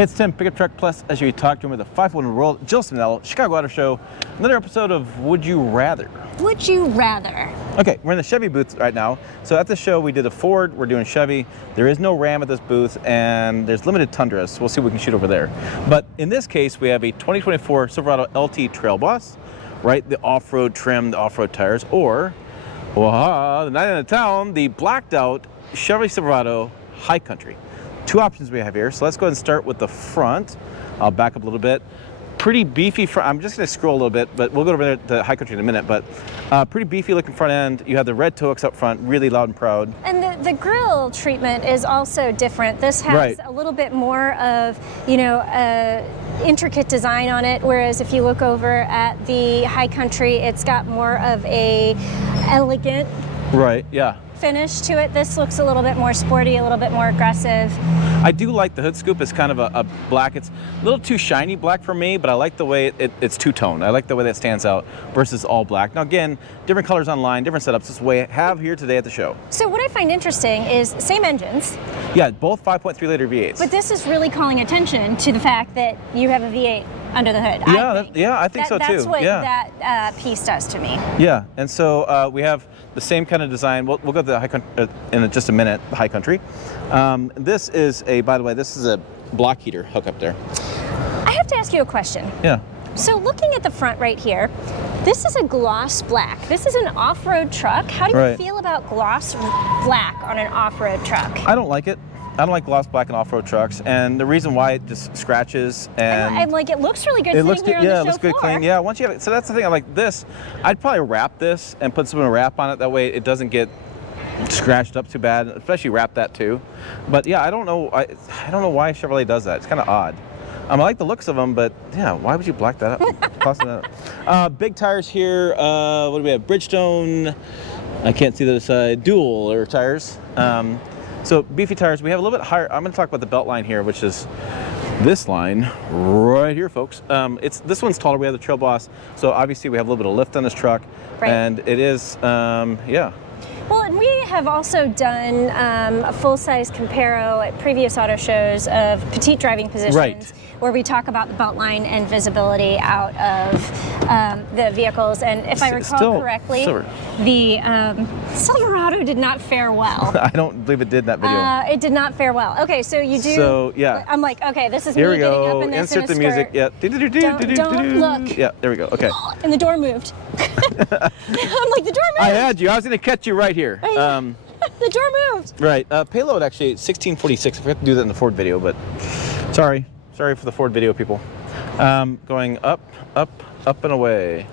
It's Tim, Pickup Truck Plus, as you talk to him with the 501 in the world, Jill Simonello, Chicago Auto Show. Another episode of Would You Rather. Would you rather? Okay, we're in the Chevy booth right now. So at the show, we did a Ford, we're doing Chevy. There is no Ram at this booth, and there's limited Tundras. So we'll see what we can shoot over there. But in this case, we have a 2024 Silverado LT Trail Boss, right? The off-road trim, the off-road tires, or, the night in the town, the blacked out Chevy Silverado High Country. Two options we have here. So let's go ahead and start with the front. I'll back up a little bit. Pretty beefy front. I'm just going to scroll a little bit, but we'll go over there to the High Country in a minute. But pretty beefy looking front end. You have the red toe hooks up front, really loud and proud. And the grille treatment is also different. This has a little bit more of, intricate design on it, whereas if you look over at the High Country, it's got more of a elegant finish to it. This looks a little bit more sporty, a little bit more aggressive. I do like the hood scoop. It's kind of a black. It's a little too shiny black for me, but I like the way it's two-tone. I like the way that stands out versus all black. Now again, different colors online, different setups. This is the way I have here today at the show. So what I find interesting is same engines. Yeah, both 5.3 liter V8s. But this is really calling attention to the fact that you have a V8 under the hood. I think so too. That's what that piece does to me. Yeah, and so we have the same kind of design. We'll go to the High Country in just a minute. The High Country. This is by the way, this is a block heater hook up there. I have to ask you a question. Yeah. So looking at the front right here, this is a gloss black. This is an off-road truck. How do you feel about gloss black on an off-road truck? I don't like it. I don't like gloss black in off-road trucks, and the reason why it just scratches and like it looks really good. It looks good. Here on the show floor. Clean. Yeah, once you have it, so that's the thing. I like this. I'd probably wrap this and put some wrap on it. That way, it doesn't get scratched up too bad. Especially wrap that too. But yeah, I don't know. I don't know why Chevrolet does that. It's kind of odd. I like the looks of them, but yeah, why would you black that up? Tossing that up. Big tires here. What do we have? Bridgestone. I can't see the other side. Dual or tires. So beefy tires. We have a little bit higher. I'm going to talk about the belt line here, which is this line right here, folks. This one's taller. We have the Trail Boss, so obviously we have a little bit of lift on this truck, and it is, Well, and we have also done a full-size comparo at previous auto shows of petite driving positions, where we talk about the belt line and visibility out of the vehicles. And if I recall correctly, the Silverado did not fare well. I don't believe it did in that video. It did not fare well. Okay, so you do. So yeah. I'm like, okay, this is here me getting up in this. Insert the music. Yeah. Don't look. Yeah. There we go. Okay. And the door moved. I'm like, the door moved. I had you. I was going to catch you right here. The door moved. Right. Payload actually 1646. I forgot to do that in the Ford video, but sorry for the Ford video people. Going up, and away.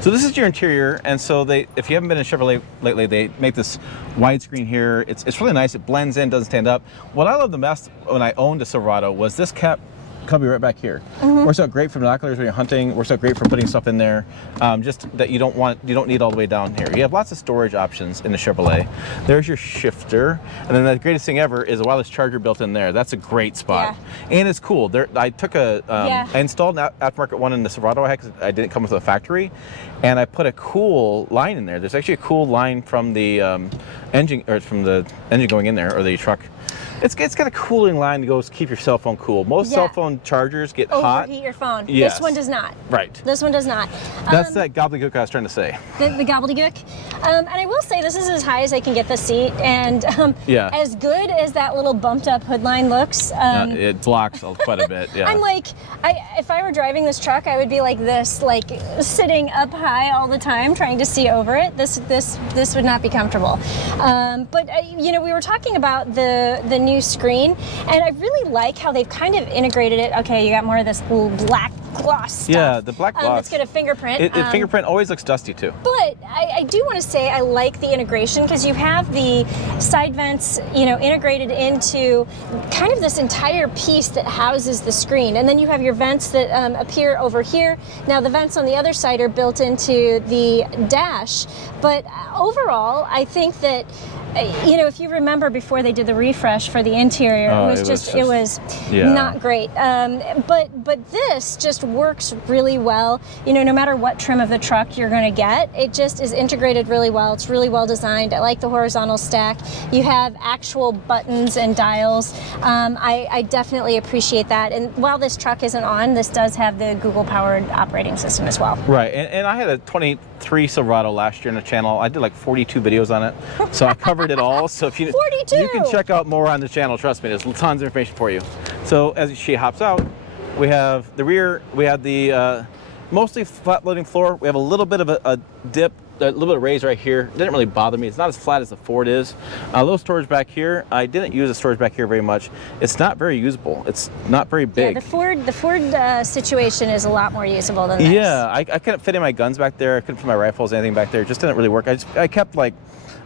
So this is your interior, and so if you haven't been in Chevrolet lately, they make this widescreen here. It's really nice. It blends in, doesn't stand up. What I love the best when I owned a Silverado was this cubby right back here. Works out great for binoculars when you're hunting. Works out great for putting stuff in there. Just that you don't need all the way down here. You have lots of storage options in the Chevrolet. There's your shifter, and then the greatest thing ever is a wireless charger built in there. That's a great spot, and it's cool. I took I installed an aftermarket one in the Silverado I had because I didn't come with a factory, and I put a cool line in there. There's actually a cool line from the engine going in there, or the truck. It's got a cooling line that goes keep your cell phone cool. Most cell phone chargers get hot. Overheat your phone. Yes. This one does not. Right. This one does not. That's that gobbledygook I was trying to say. The gobbledygook. And I will say this is as high as I can get the seat, and as good as that little bumped up hood line looks. It blocks quite a bit. Yeah. I'm like, if I were driving this truck, I would be like this, like sitting up high all the time, trying to see over it. This would not be comfortable. But we were talking about the new screen, and I really like how they've kind of integrated it. Okay, you got more of this black gloss stuff. Yeah, the black gloss. It's got a fingerprint. Fingerprint always looks dusty too. But I do want to say I like the integration because you have the side vents, integrated into kind of this entire piece that houses the screen, and then you have your vents that appear over here. Now the vents on the other side are built into the dash, but overall, I think that. If you remember before they did the refresh for the interior, it was not great. But this just works really well. No matter what trim of the truck you're going to get, it just is integrated really well. It's really well designed. I like the horizontal stack. You have actual buttons and dials. I definitely appreciate that. And while this truck isn't on, this does have the Google-powered operating system as well. Right, and I had a 23 Silverado last year on the channel. I did like 42 videos on it, so I covered it all. So if you 42! You can check out more on the channel, trust me, there's tons of information for you. So as she hops out, we have the rear, we have the mostly flat loading floor. We have a little bit of a dip, a little bit of raise right here. It didn't really bother me. It's not as flat as the Ford is. A little storage back here. I didn't use the storage back here very much. It's not very usable. It's not very big. Yeah, the Ford situation is a lot more usable than this. Yeah, I couldn't fit in my guns back there. I couldn't fit my rifles, anything back there. It just didn't really work. I kept like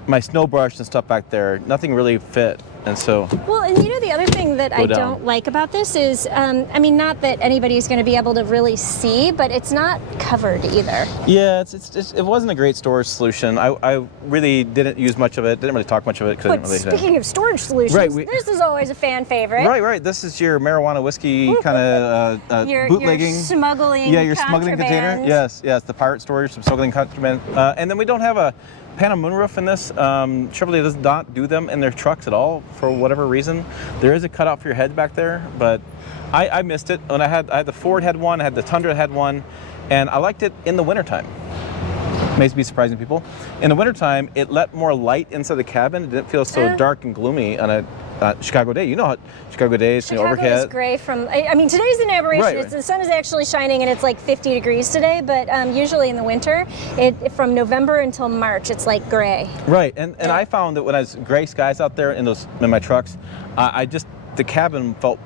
my snow brush and stuff back there. Nothing really fit. And so, well, and you know, the other thing that I don't like about this is, I mean, not that anybody's going to be able to really see, but it's not covered either. Yeah, it wasn't a great storage solution. I really didn't use much of it. Didn't really talk much of it. But speaking of storage solutions, this is always a fan favorite. Right. This is your marijuana whiskey kind of bootlegging. Your smuggling. Yeah, your smuggling container. Yes, the pirate storage, some smuggling contraband. And then we don't have a Phantom moonroof in this. Chevrolet does not do them in their trucks at all for whatever reason. There is a cutout for your head back there, but I missed it. When I had the Ford had one, I had the Tundra had one, and I liked it in the wintertime. May be surprising people. In the wintertime, it let more light inside the cabin. It didn't feel so dark and gloomy on a Chicago day. You know how Chicago days, Chicago is gray from, I mean, today's an aberration. Right. The sun is actually shining and it's like 50 degrees today, but usually in the winter, from November until March, it's like gray. Right, and I found that when I was gray skies out there in my trucks, the cabin felt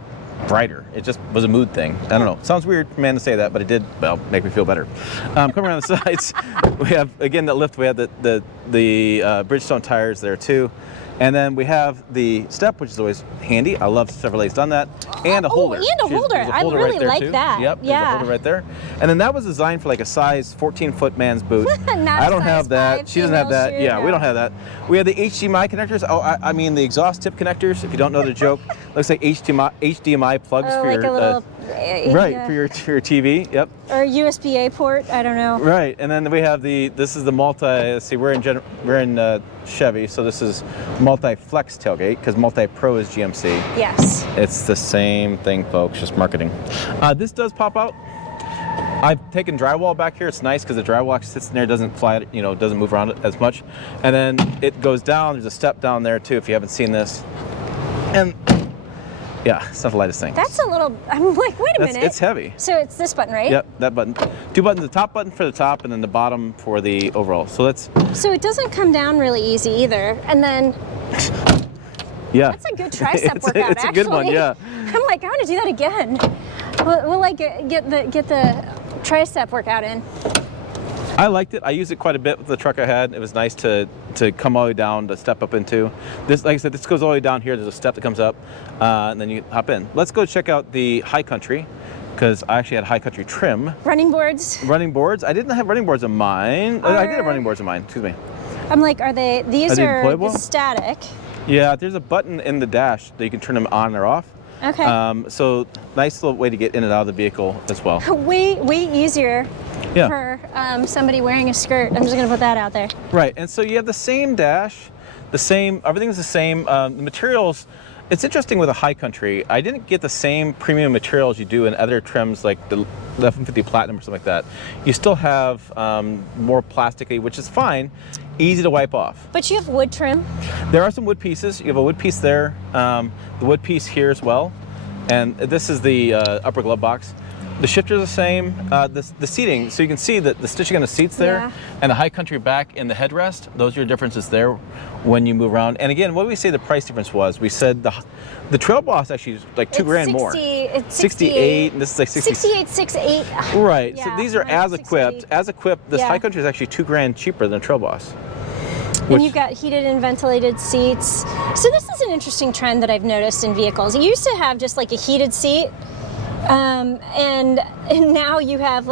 brighter. It just was a mood thing. I don't know. Sounds weird for a man to say that, but it did, well, make me feel better. Coming around the sides, we have, again, that lift. We have the Bridgestone tires there too. And then we have the step, which is always handy. I love Chevrolet's done that. And a holder. And a holder. I really like that. Yep, there's a holder right there. And then that was designed for like a size 14-foot man's boot. I don't have that. She doesn't have that. Yeah, we don't have that. We have the HDMI connectors. Oh, I mean the exhaust tip connectors. If you don't know the joke, looks like HDMI plugs for like your a little, for your TV. Yep. Or USB-A port. I don't know. Right, and then we have this is the multi. Let's see, we're in Chevy, so this is multi-flex tailgate because multi-pro is GMC. Yes. It's the same thing, folks, just marketing. This does pop out. I've taken drywall back here. It's nice because the drywall actually sits in there, doesn't fly, doesn't move around as much. And then it goes down. There's a step down there too if you haven't seen this. And yeah, it's not the lightest thing. That's a little, I'm like, wait a minute. It's heavy. So it's this button, right? Yep, that button. Two buttons, the top button for the top and then the bottom for the overall. So it doesn't come down really easy either. And then, yeah. That's a good tricep workout, it's a good one, yeah. I'm like, I want to do that again. We'll like get the tricep workout in. I liked it. I used it quite a bit with the truck I had. It was nice to come all the way down to step up into. This, like I said, this goes all the way down here. There's a step that comes up, and then you hop in. Let's go check out the High Country, because I actually had High Country trim. Running boards? Running boards? I didn't have running boards in mine. I did have running boards in mine, excuse me. I'm like, these are the static? Yeah, there's a button in the dash that you can turn them on or off. Okay. So nice little way to get in and out of the vehicle as well. Way easier for somebody wearing a skirt. I'm just gonna put that out there. Right, and so you have the same dash, everything's the same. The materials, it's interesting with a High Country, I didn't get the same premium materials you do in other trims like the F-150 Platinum or something like that. You still have more plasticky, which is fine, easy to wipe off. But you have wood trim? There are some wood pieces. You have a wood piece there, the wood piece here as well, and this is the upper glove box. The shifter is the same. The seating, so you can see that the stitching on the seats there, and the High Country back in the headrest. Those are your differences there when you move around. And again, what did we say the price difference was? We said the Trail Boss actually is like $2 grand more. It's 68, and this is like 68, 68. Right. Yeah, so these are as equipped. As equipped, this High Country is actually $2 grand cheaper than Trail Boss. And you've got heated and ventilated seats. So this is an interesting trend that I've noticed in vehicles. It used to have just like a heated seat. And now you have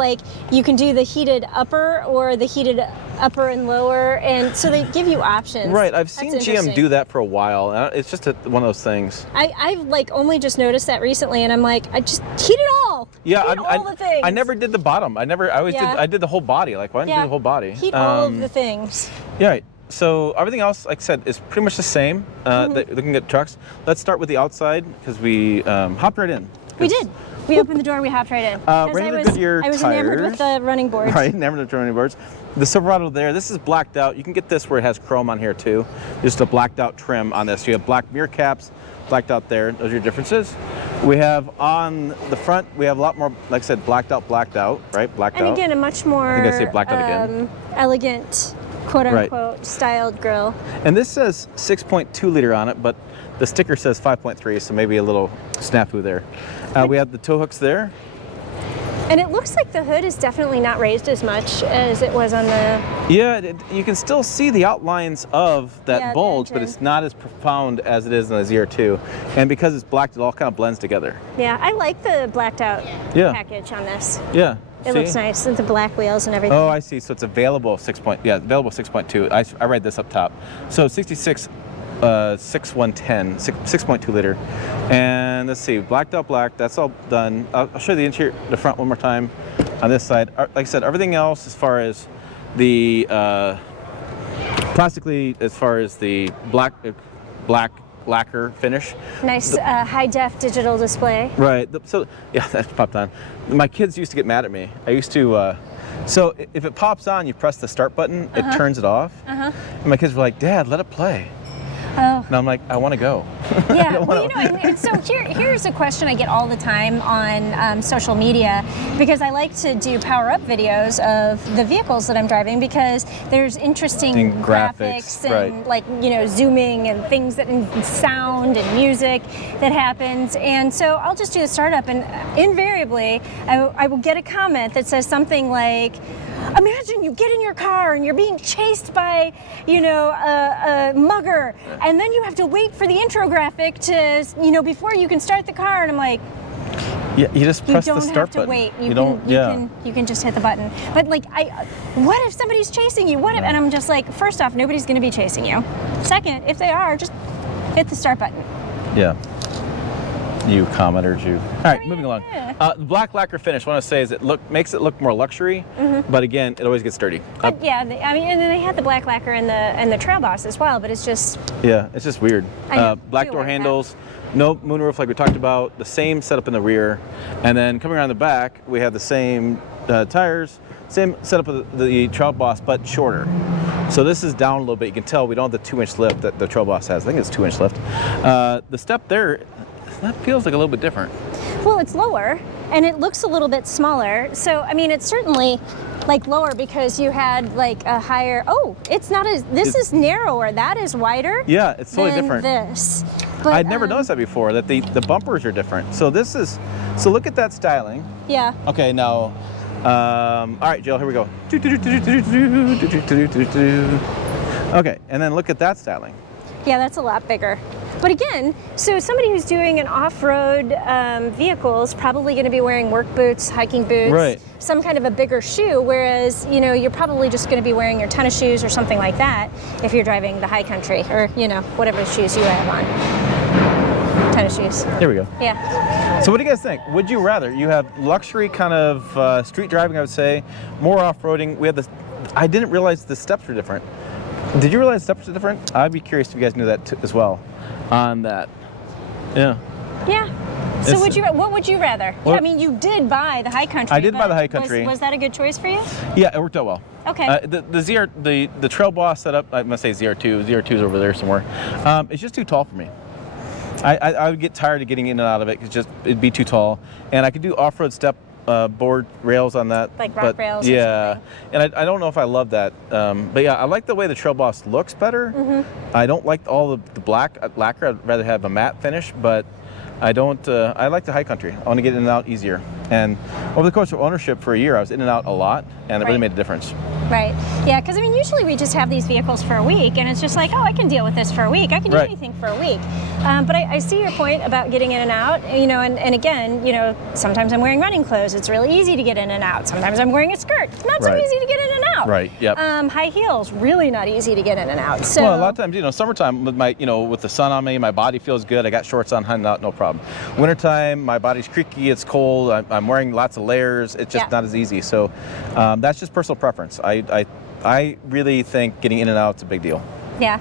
you can do the heated upper or the heated upper and lower, and so they give you options. Right, I've seen GM do that for a while. It's just one of those things. I've only just noticed that recently, and I'm like, I just heat it all. Yeah, Heat all the things. I never did the bottom. I always did. I did the whole body. Like, why didn't you do the whole body? Heat all of the things. Yeah. Right. So everything else, like I said, is pretty much the same. Looking at trucks. Let's start with the outside because we hopped right in. We did. We opened the door. We hopped right in. Regular Goodyear I was enamored with the running boards. Right, enamored with the running boards. The Silverado there. This is blacked out. You can get this where it has chrome on here too. Just a blacked out trim on this. You have black mirror caps, blacked out there. Those are your differences. We have on the front, we have a lot more, like I said, blacked out, right? Blacked out. And again, a much more I think I say blacked out again. Elegant, quote unquote, styled grille. And this says 6.2 liter on it, but the sticker says 5.3, so maybe a little snafu there. We have the tow hooks there. And it looks like the hood is definitely not raised as much as it was on the... Yeah, you can still see the outlines of that bulge, but it's not as profound as it is in the ZR2. And because it's blacked, it all kind of blends together. Yeah, I like the blacked out package on this. Yeah. It looks nice, with the black wheels and everything. Oh, I see. So it's available available 6.2. I read this up top. So 66 6.2 liter. And let's see, blacked out black, that's all done. I'll show you the interior, the front one more time on this side. Like I said, everything else as far as the plastically, as far as the black lacquer finish. Nice high def digital display. Right. So yeah, that popped on. My kids used to get mad at me. I used to. So if it pops on, you press the start button, it turns it off. And my kids were like, "Dad, let it play." Oh. And I'm like, I want to go. Yeah, well, you know, and so here's a question I get all the time on social media, because I like to do power-up videos of the vehicles that I'm driving, because there's interesting graphics and like, you know, zooming and things that, and sound and music that happens. And so I'll just do the startup, and invariably I will get a comment that says something like, imagine you get in your car and you're being chased by, you know, a mugger, and then you have to wait for the intro graphic to, you know, before you can start the car. And I'm like, yeah, you just press the start button. You don't have to wait. You can just hit the button. But like, what if somebody's chasing you? What if? And I'm just like, first off, nobody's going to be chasing you. Second, if they are, just hit the start button. Yeah. You commenters, you. All right, moving along. The black lacquer finish, what I want to say is it makes it look more luxury, but again, it always gets dirty. But yeah, I mean, and then they had the black lacquer in the Trail Boss as well, but it's just... Yeah, it's just weird. Black door handles, no moonroof like we talked about, the same setup in the rear, and then coming around the back, we have the same tires, same setup of the Trail Boss, but shorter. So this is down a little bit. You can tell we don't have the 2-inch lift that the Trail Boss has. I think it's 2-inch lift. The step there, that feels like a little bit different. Well, it's lower, and it looks a little bit smaller. So, I mean, it's certainly like lower because you had like a higher, it's not as, this is narrower, that is wider. Yeah, it's totally different. This. But, I'd never noticed that before, that the bumpers are different. So this is, so look at that styling. Yeah. Okay, now, all right, Jill, here we go. Okay, and then look at that styling. Yeah, that's a lot bigger. But again, so somebody who's doing an off-road vehicle is probably going to be wearing work boots, hiking boots, some kind of a bigger shoe, whereas, you know, you're probably just going to be wearing your tennis shoes or something like that if you're driving the high country, or, you know, whatever shoes you have on. Tennis shoes. There we go. Yeah. So what do you guys think? Would you rather? You have luxury kind of street driving, I would say, more off-roading. We have this, I didn't realize the steps were different. Did you realize the steps were different? I'd be curious if you guys knew that as well. On that, yeah. So what would you rather? Well, I mean, you did buy the high country. I did buy the high country. Was that a good choice for you? Yeah, it worked out well. Okay. The Trail Boss setup, I must say ZR2. ZR2's over there somewhere. It's just too tall for me. I would get tired of getting in and out of it because it'd be too tall, and I could do off-road step board rails on that, like rock rails. Yeah, and I don't know if I love that, but yeah, I like the way the Trail Boss looks better. I don't like all the black lacquer. I'd rather have a matte finish, but I don't. I like the high country. I want to get in and out easier. And over the course of ownership for a year, I was in and out a lot, and it really made a difference. Right. Yeah, because I mean, usually we just have these vehicles for a week, and it's just like, oh, I can deal with this for a week. I can do Right. anything for a week. But I see your point about getting in and out, you know, and again, you know, sometimes I'm wearing running clothes. It's really easy to get in and out. Sometimes I'm wearing a skirt. It's not so Right. easy to get in and out. Right, yep. High heels, really not easy to get in and out. So Well, a lot of times, you know, summertime with my, you know, with the sun on me, my body feels good. I got shorts on, hunting out, no problem. Wintertime, my body's creaky, it's cold. I'm wearing lots of layers. It's just Yeah. not as easy. So that's just personal preference. I really think getting in and out is a big deal. yeah.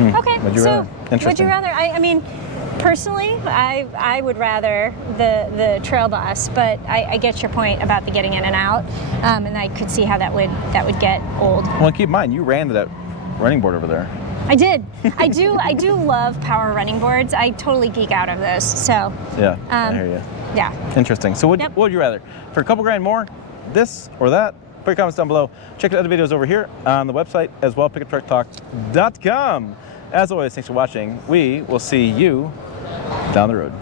Okay. Would you so rather? would Interesting. you rather? I mean, personally, I would rather the trail bus, but I get your point about the getting in and out, and I could see how that would get old. Well, and keep in mind, you ran to that running board over there. I did. I do love power running boards. I totally geek out of those. So Yeah, I hear you. yeah. Interesting. So what Yep. would you rather? For a couple grand more, this or that? Put your comments down below. Check out the other videos over here on the website as well, pickuptrucktalk.com. As always, thanks for watching. We will see you down the road.